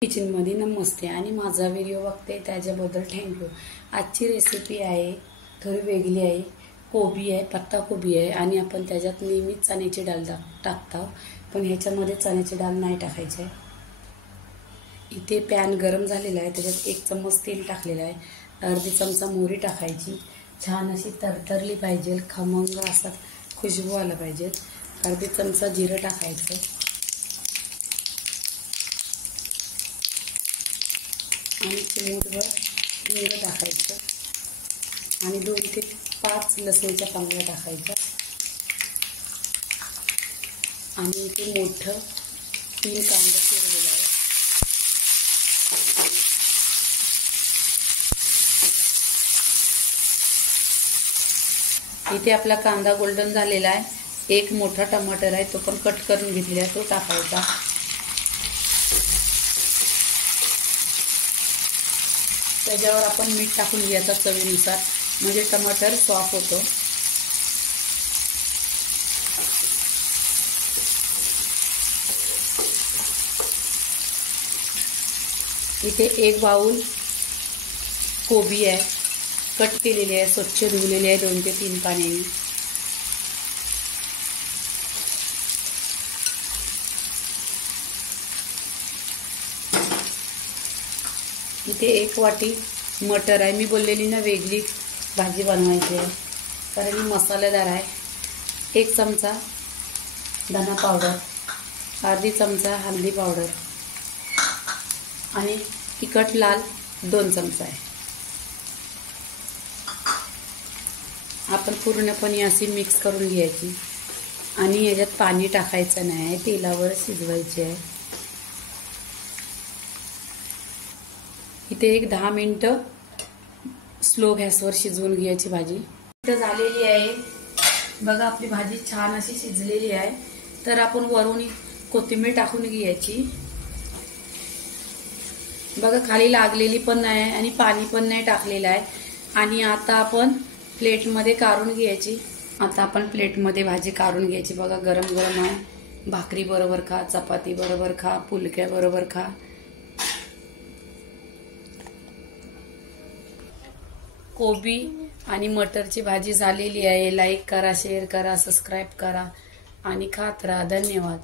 Kitchen मध्ये नमस्ते आणि माझा व्हिडिओ बघते त्याच्याबद्दल थँक्यू। आजची रेसिपी आहे थोडी वेगळी आहे। कोबी आहे, पत्ता कोबी आहे आणि आपण त्याच्यात नेहमीच चण्याची डाळ टाकतो, पण ह्याच्यामध्ये चण्याची डाळ नाही टाकायची आहे। इथे पॅन गरम झालेला आहे, त्याच्यात 1 चम्मच तेल टाकलेला आहे, अर्धी चमचा मोहरी टाकायची। छान अशी तरतरली पाहिजे, खमंग असा खुशबू आला पाहिजे। अर्धी चमचा जिरं टाकायचं आणि चिमूटभर हिंग टाकायचं आणि 2 ते 5 लसूणच्या पाकळ्या टाकायच्या आणि इथे मोठं 3 कांदा चिरलेला आहे। इथे आपला कांदा गोल्डन झालेला आहे। 1 मोठा टमाटर आहे, तो पण कट करून घेतलेला आहे, तो टाकायचा। त्याच्यावर आपण मीठ टाकून घ्यायचं चवीनुसार, म्हणजे टमाटर सॉफ्ट होतो। इथे 1 बाउल कोबी आहे, कट केलेली आहे, स्वच्छ धुवलेली आहे 2 ते 3 पाण्याने। इथे 1 वाटी मटर आहे। मी बोललेली ना वेगळी भाजी बनवायची आहे, कारण ही मसालेदार आहे। 1 चमचा धना पावडर, अर्धी चमचा हळदी पावडर आणि तिखट लाल 2 चमचा आहे। आपण पूर्णपणे अशी मिक्स करून घ्यायची आणि याच्यात पाणी टाकायचं नाही, तेलावर शिजवायची आहे। इथे 10 मिनिटं स्लो गॅसवर शिजवून घ्यायची भाजी। इथे झालेली आहे बघा, आपली भाजी छान अशी शिजलेली आहे। तर आपण वरून कोथिंबीर टाकून घ्यायची बघा, खाली लागलेली पण नाही आणि पाणी पण नाही टाकलेलं आहे। आणि आता आपण प्लेटमध्ये काढून घ्यायची। आता आपण प्लेटमध्ये भाजी काढून घ्यायची बघा, गरम गरम आहे। भाकरी बरोबर खा, चपाती बरोबर खा, फुलक्या बरोबर खा। कोबी आणि मटरची भाजी झालेली आहे। लाईक करा, शेअर करा, सबस्क्राईब करा आणि खात राहा। धन्यवाद।